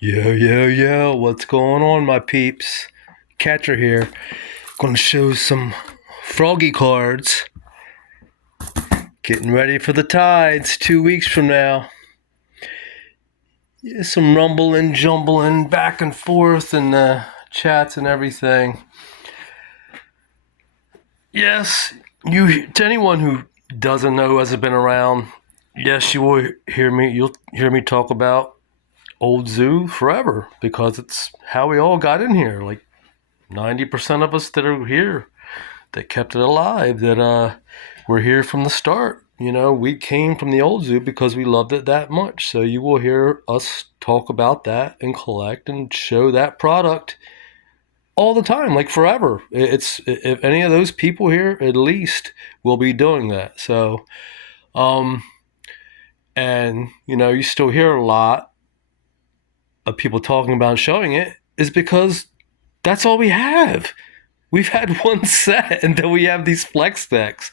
Yo, yo, yo, what's going on, my peeps? Catcher here. Gonna show some froggy cards. Getting ready for the tides 2 weeks from now. Yeah, some rumbling, jumbling, back and forth, and chats and everything. Yes, to anyone who doesn't know, who hasn't been around, yes, you'll hear me talk about Old Zoo forever because it's how we all got in here. Like 90% of us that are here that kept it alive, that were here from the start. You know, we came from the old zoo because we loved it that much. So you will hear us talk about that and collect and show that product all the time, like forever. It's if any of those people here, at least, will be doing that. So, um, and you know, you still hear a lot of people talking about showing it is because that's all we have. We've had one set, and then we have these flex decks.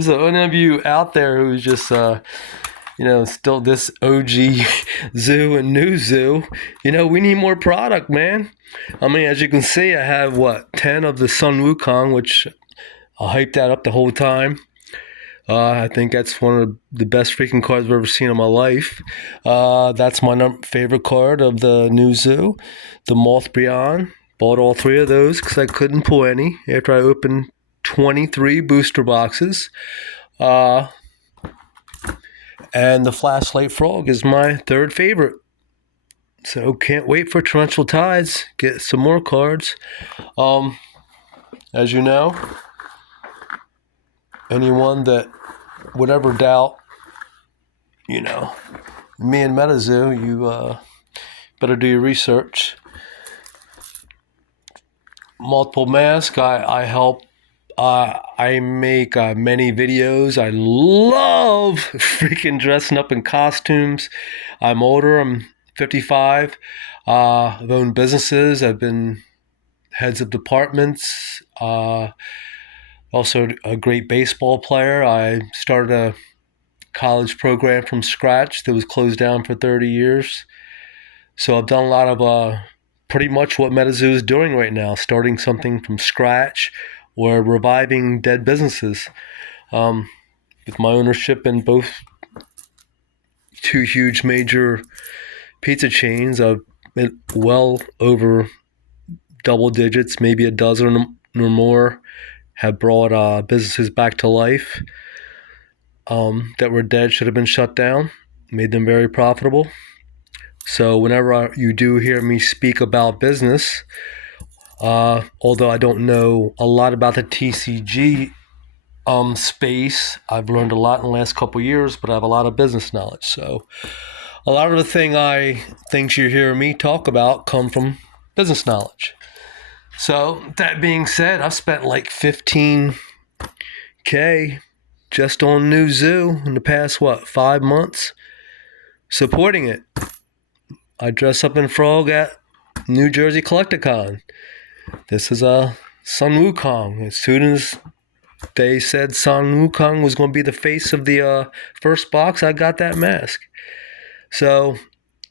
So any of you out there who's just, still this OG zoo and new zoo, we need more product, man. I mean, as you can see, I have, 10 of the Sun Wukong, which I hyped that up the whole time. I think that's one of the best freaking cards I've ever seen in my life. That's my favorite card of the new zoo, the Moth Beyond. Bought all three of those because I couldn't pull any after I opened 23 booster boxes. And the Flashlight Frog is my third favorite. So can't wait for Torrential Tides. Get some more cards. As you know, anyone that would ever doubt, me and MetaZoo, you better do your research. Multiple mask. I help. I make many videos. I love freaking dressing up in costumes. I'm older. I'm 55. I've owned businesses. I've been heads of departments. Also a great baseball player. I started a college program from scratch that was closed down for 30 years. So I've done a lot of pretty much what MetaZoo is doing right now, starting something from scratch or reviving dead businesses. With my ownership in both two huge major pizza chains, I've been well over double digits, maybe a dozen or more, have brought businesses back to life that were dead, should have been shut down, made them very profitable. So whenever you do hear me speak about business, although I don't know a lot about the TCG space, I've learned a lot in the last couple of years, but I have a lot of business knowledge. So a lot of the things you hear me talk about come from business knowledge. So that being said, I've spent like $15K just on New Zoo in the past, 5 months, supporting it. I dress up in frog at New Jersey Collecticon. This is a Sun Wukong. As soon as they said Sun Wukong was going to be the face of the first box, I got that mask. So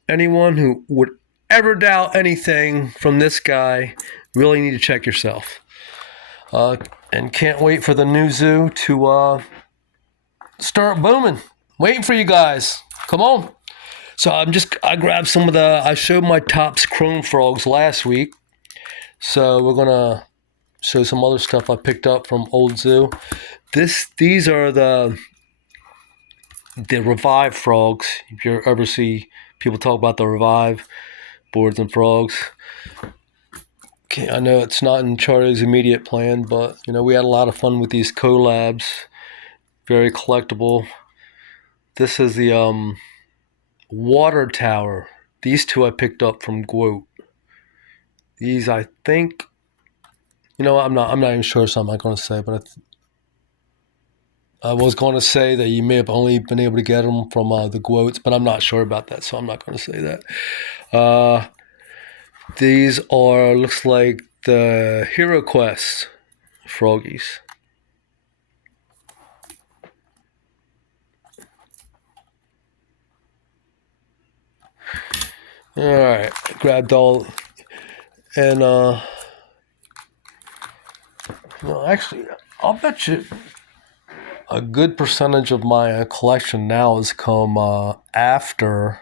anyone who would ever doubt anything from this guy really need to check yourself. And can't wait for the new zoo to start booming. Waiting for you guys. Come on. So I grabbed I showed my Topps Chrome Frogs last week. So we're going to show some other stuff I picked up from Old Zoo. These are the Revive Frogs. If you ever see people talk about the Revive boards and frogs. Okay, I know it's not in Charlie's immediate plan, but we had a lot of fun with these collabs. Very collectible. This is the Water Tower. These two I picked up from Quote. These, I think, I'm not even sure, so I'm not going to say, but I was going to say that you may have only been able to get them from the Quotes, but I'm not sure about that, so I'm not going to say that. These looks like the Hero Quest froggies. All right, grabbed all, and well, actually, I'll bet you a good percentage of my collection now has come after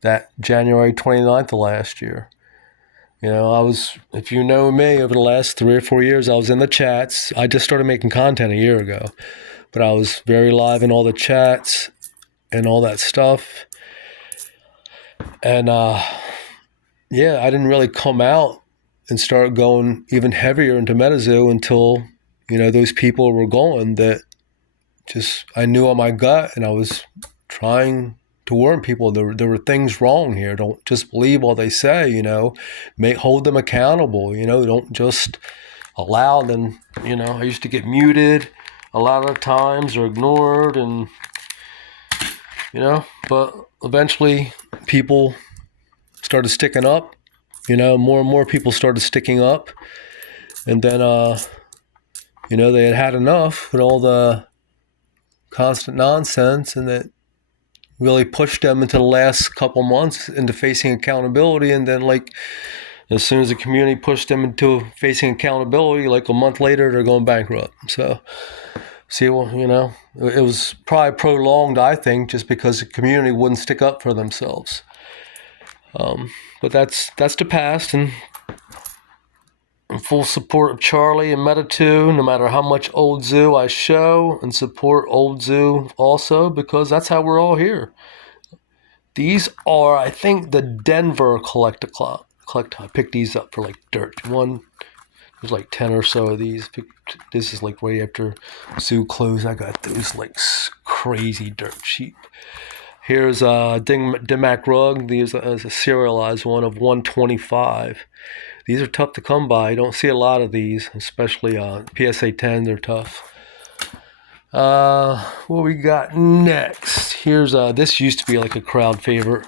that January 29th of last year. You know, if you know me, over the last 3 or 4 years, I was in the chats. I just started making content a year ago, but I was very live in all the chats and all that stuff. And yeah, I didn't really come out and start going even heavier into MetaZoo until, those people were going that just, I knew on my gut, and I was trying to warn people there were things wrong here. Don't just believe all they say, hold them accountable, don't just allow them. I used to get muted a lot of times or ignored, and, but eventually people started sticking up, more and more people started sticking up. And then, they had enough with all the constant nonsense, and that really pushed them into the last couple months into facing accountability. And then, like, as soon as the community pushed them into facing accountability, like a month later, they're going bankrupt. So, well, it was probably prolonged, I think, just because the community wouldn't stick up for themselves. But that's the past, and in full support of Charlie and Meta2, no matter how much Old Zoo I show, and support Old Zoo also, because that's how we're all here. These are, I think, the Denver collect. I picked these up for like dirt. There's like 10 or so of these. This is like right after Zoo closed. I got those like crazy dirt cheap. Here's a Dimac rug. These is a serialized one of 125. These are tough to come by. I don't see a lot of these, especially PSA 10. They're tough. What we got next? Here's this used to be like a crowd favorite.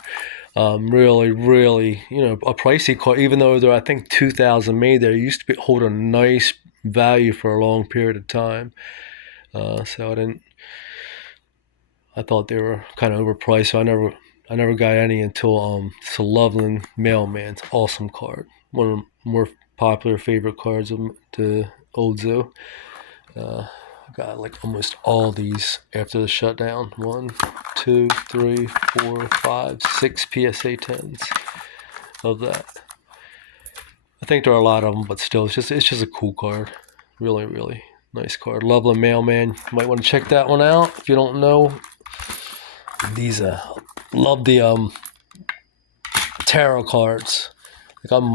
Really, really, a pricey card. Even though they're, I think, 2,000 made, there used to hold a nice value for a long period of time. So I thought they were kind of overpriced. So I never got any until it's a Loveland Mailman's awesome card. One of the more popular favorite cards of the Old Zoo. Got like almost all these after the shutdown. 1, 2, 3, 4, 5, 6 PSA 10s of that. I think there are a lot of them, but still, it's just a cool card. Really, really nice card. Loveland Mailman. You might want to check that one out if you don't know. These love the tarot cards. Like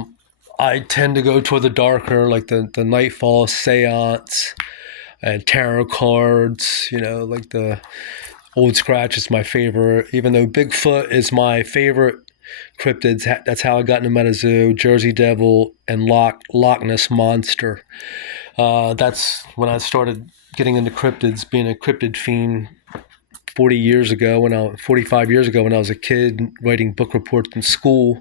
I tend to go toward the darker, like the Nightfall Seance and tarot cards. Like the Old Scratch is my favorite. Even though Bigfoot is my favorite cryptids, that's how I got into MetaZoo. Jersey Devil and Loch Ness Monster. That's when I started getting into cryptids, being a cryptid fiend. 45 years ago, when I was a kid writing book reports in school,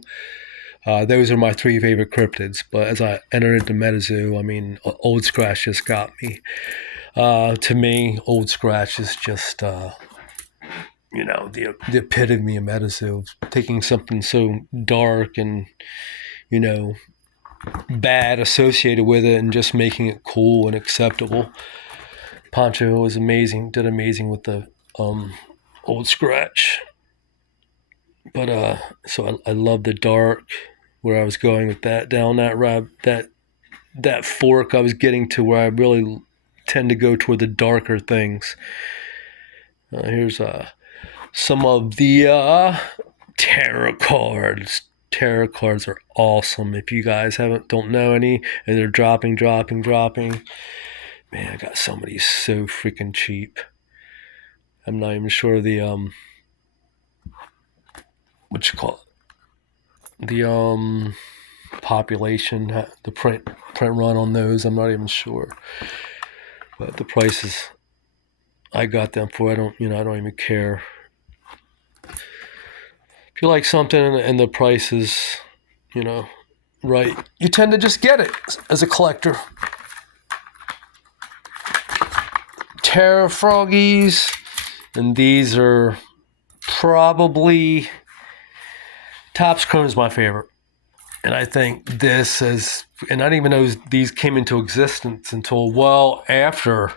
those are my 3 favorite cryptids. But as I entered into MetaZoo, I mean, Old Scratch just got me. To me, Old Scratch is just, the epitome of MetaZoo, taking something so dark and, bad associated with it and just making it cool and acceptable. Poncho was amazing, did amazing with the Old Scratch. But so I love the dark, where I was going with that, down that fork I was getting to, where I really tend to go toward the darker things. Here's some of the tarot cards. Tarot cards are awesome. If you guys don't know any, and they're dropping. Man, I got some of these so freaking cheap. I'm not even sure the what you call it, the population, the print run on those. I'm not even sure, but the prices I got them for, I don't even care. If you like something and the price is, right, you tend to just get it as a collector. Terra Froggies, and these are probably Topps Chrome is my favorite. And I think this is, and I didn't even know these came into existence until well after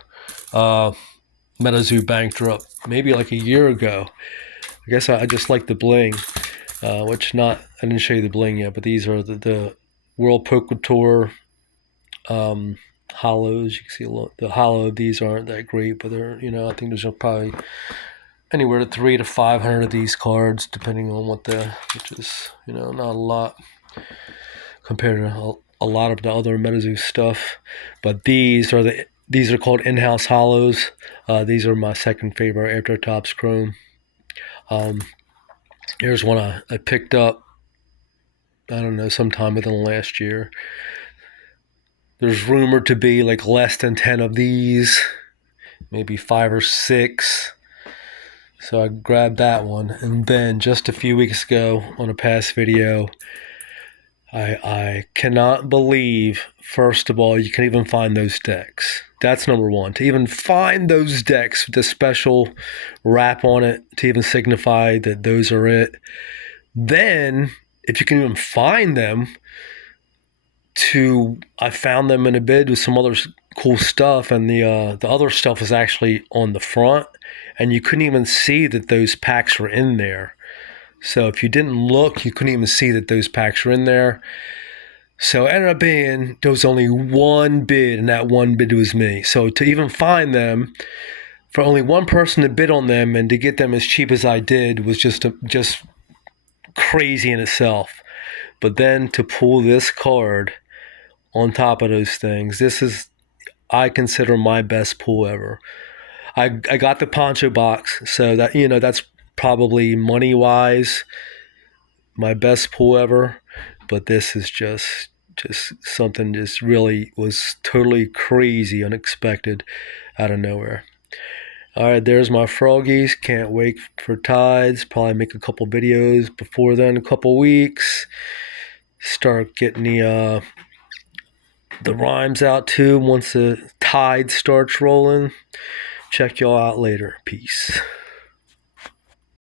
MetaZoo bankrupt, maybe like a year ago. I guess I just like the bling, which not, I didn't show you the bling yet, but these are the World Poker Tour hollows. You can see the hollow of these aren't that great, but they're, I think there's probably anywhere to 300 to 500 of these cards, depending on which is, not a lot compared to a lot of the other MetaZoo stuff. But these are called in-house hollows. These are my second favorite after Topps Chrome. Here's one I picked up, I don't know, sometime within the last year. There's rumored to be like less than 10 of these, maybe 5 or 6. So I grabbed that one. And then just a few weeks ago on a past video, I cannot believe, first of all, you can even find those decks. That's number one. To even find those decks with the special wrap on it to even signify that those are it. Then, if you can even find them, I found them in a bid with some other cool stuff, and the other stuff was actually on the front, and you couldn't even see that those packs were in there. So if you didn't look, you couldn't even see that those packs were in there. So it ended up being there was only one bid, and that one bid was me. So to even find them, for only one person to bid on them and to get them as cheap as I did was just crazy in itself. But then to pull this card on top of those things, this is, I consider, my best pull ever. I got the poncho box, so that, that's probably money wise my best pull ever. But this is just something just really was totally crazy, unexpected, out of nowhere. All right, there's my froggies. Can't wait for tides. Probably make a couple videos before then, a couple weeks. Start getting the rhymes out too once the tide starts rolling. Check y'all out later. Peace.